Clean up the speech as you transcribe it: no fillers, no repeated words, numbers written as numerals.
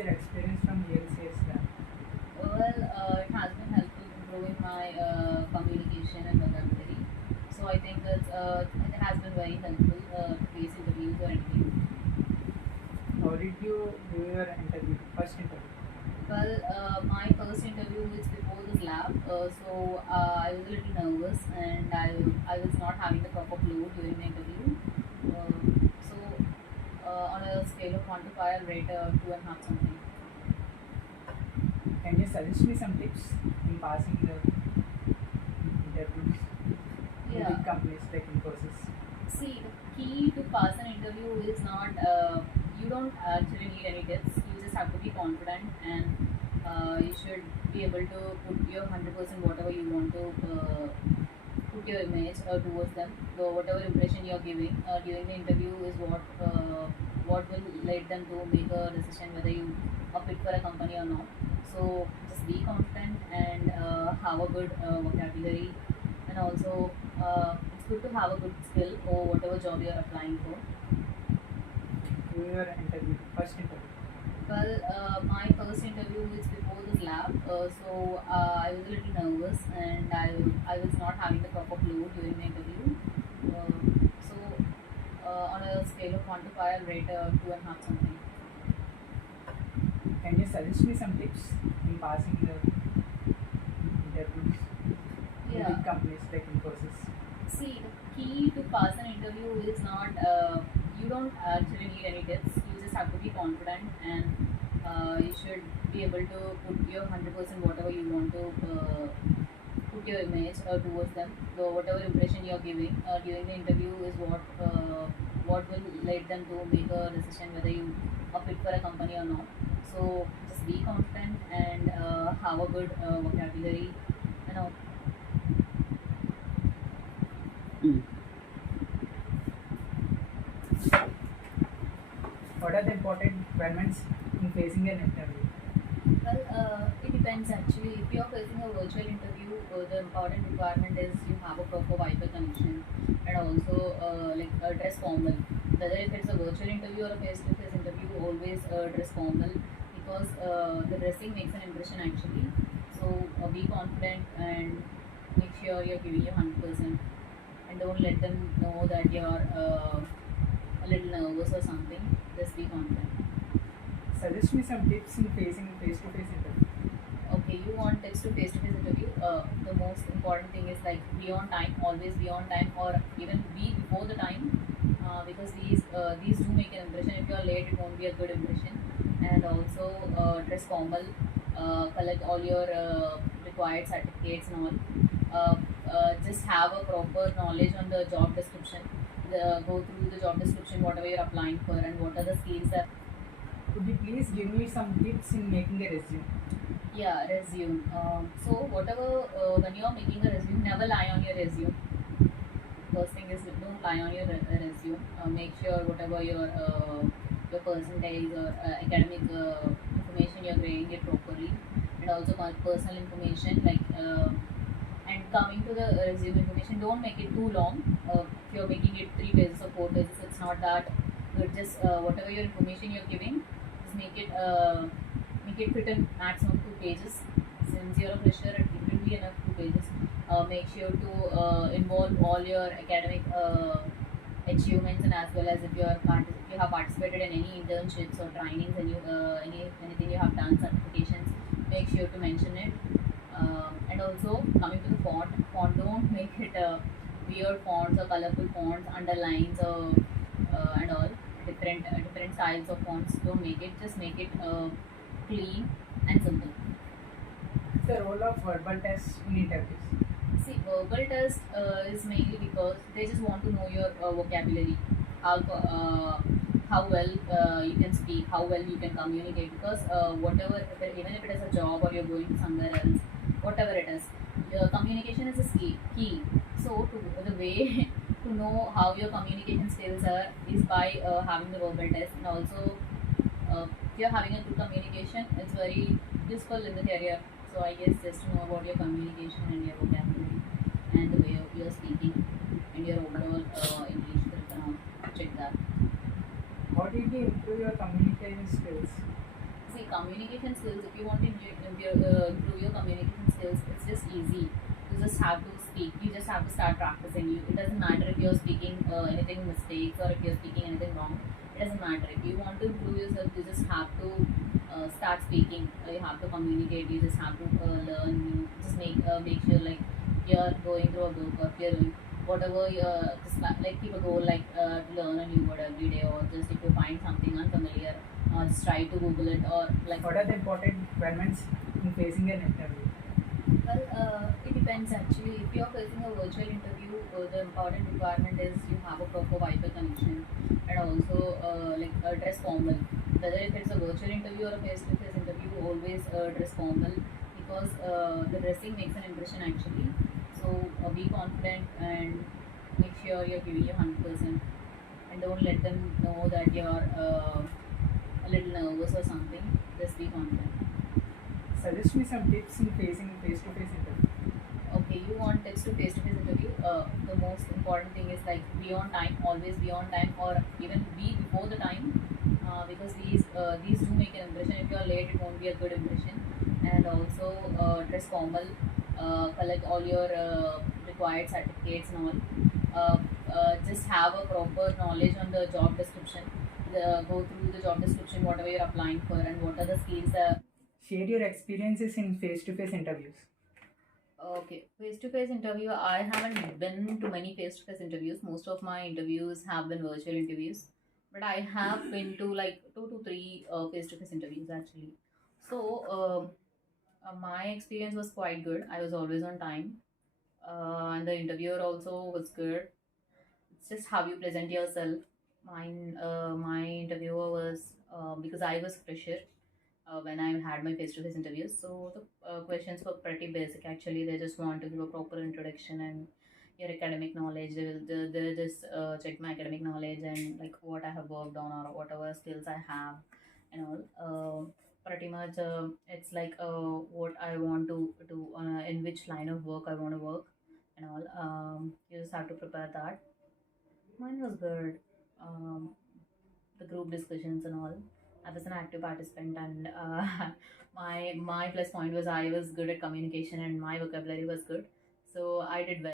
your experience from LCS lab? It has been helpful improving my communication and vocabulary. So I think it has been very helpful to face interviews or anything. How did you do your interview, first interview? My first interview was before this lab, so I was a little nervous and I was not having the proper flow during the interview. So on a scale of 1 to 5, I'll rate two and a half something. Can you suggest me some tips in passing the interviews in Yeah. big companies like Infosys? See, the key to pass an interview is not, you don't actually need any tips. You just have to be confident and you should be able to put your 100% whatever you want to put your image towards them. So whatever impression you're giving during the interview is what will lead them to make a decision whether you are fit for a company or not. So just be confident and have a good vocabulary, and also it's good to have a good skill for whatever job you're applying for. Do your interview, first interview. My first interview was before this lab, so I was a little nervous and I was not having the proper flow during the interview. So on a scale of 1 to 5, I'll rate two and a half something. Can you suggest me some tips in passing the interviews in Yeah. big companies like Infosys? See, the key to pass an interview is not, you don't actually need any tips. You just have to be confident and you should be able to put your 100% whatever you want to put your image towards them. So whatever impression you're giving during the interview is what will lead them to make a decision whether you are fit for a company or not. So just be confident and have a good vocabulary, and all. What are the important requirements in facing an interview? It depends actually. If you're facing a virtual interview, the important requirement is you have a proper Wi-Fi connection and also dress formal. Whether if it's a virtual interview or a face-to-face interview, always dress formal because the dressing makes an impression actually. So be confident and make sure you're giving your 100% and don't let them know that you're a little nervous or something. Just be confident. Suggest me some tips in facing face-to-face interview. Okay, you want tips to face-to-face interview. The most important thing is like be on time, always be on time, or even be before the time, because these do make an impression. If you are late, it won't be a good impression. And also dress formal, collect all your required certificates and all. Just have a proper knowledge on the job description. Go through the job description, whatever you're applying for, and what are the skills that. Could you please give me some tips in making a resume? Yeah, resume. So whatever when you're making a resume, never lie on your resume. First thing is don't lie on your resume. Make sure whatever your percentage or academic information you're grading it properly, and also personal information like. And coming to the resume information, don't make it too long. If you're making it 3 pages or 4 pages, it's not that good. Just whatever your information you're giving, just make it fit in maximum 2 pages. Since you're a fresher, it will be enough 2 pages. Make sure to involve all your academic achievements, and as well as if if you have participated in any internships or trainings and anything you have done, certifications, make sure to mention it. And also coming to the font don't make it weird fonts or colorful fonts, underlines or and all different styles of fonts. Don't make it. Just make it clean and simple. It's the role of verbal tests in interviews. See, verbal test is mainly because they just want to know your vocabulary, how how well you can speak, how well you can communicate. Because whatever, even if it is a job or you're going somewhere else, whatever it is, your communication is a key. So the way to know how your communication skills are is by having the verbal test, and also if you're having a good communication, it's very useful in the career. So I guess just to know about your communication and your vocabulary and the way of your speaking and your overall English curriculum. Check that. How did you improve your communication skills? See, communication skills, if you want to improve your communication skills, it's just easy. You just have to speak. You just have to start practicing. It doesn't matter if you're speaking anything mistakes or if you're speaking anything wrong. It doesn't matter. If you want to improve yourself, you just have to start speaking. You have to communicate. You just have to learn. You just make sure like you're going through a book or if you're doing whatever you're just like keep a goal like to learn a new word every day, or just if you find something unfamiliar, just try to Google it, or like What are the important requirements in facing an interview? well, it depends actually. If you're facing a virtual interview, the important requirement is you have a proper Wi-Fi connection, and also dress formal. Whether if it's a virtual interview or a face-to-face interview, always dress formal, because the dressing makes an impression actually. So be confident and make sure you're giving your 100%, and don't let them know that you're a little nervous or something. Just be confident. Suggest me some tips in facing face-to-face interview. Okay, you want tips to face-to-face interview. The most important thing is like be on time, always be on time, or even be before the time, because these do make an impression. If you are late, it won't be a good impression. And also dress formal, collect all your required certificates and all. Just have a proper knowledge on the job description. Go through the job description, whatever you're applying for, and what are the skills. Share your experiences in face-to-face interviews. Okay, face-to-face interview. I haven't been to many face-to-face interviews. Most of my interviews have been virtual interviews, but I have been to like 2 to 3 face-to-face interviews actually. So my experience was quite good. I was always on time, and the interviewer also was good. It's just how you present yourself. My interviewer was because I was fresher when I had my face-to-face interviews. So the questions were pretty basic. Actually, they just want to give a proper introduction and your academic knowledge. They'll just check my academic knowledge and like what I have worked on or whatever skills I have and all. Pretty much, it's like what I want to do, in which line of work I want to work and all. You just have to prepare that. Mine was good. The group discussions and all. I was an active participant, and my plus point was I was good at communication and my vocabulary was good, so I did well.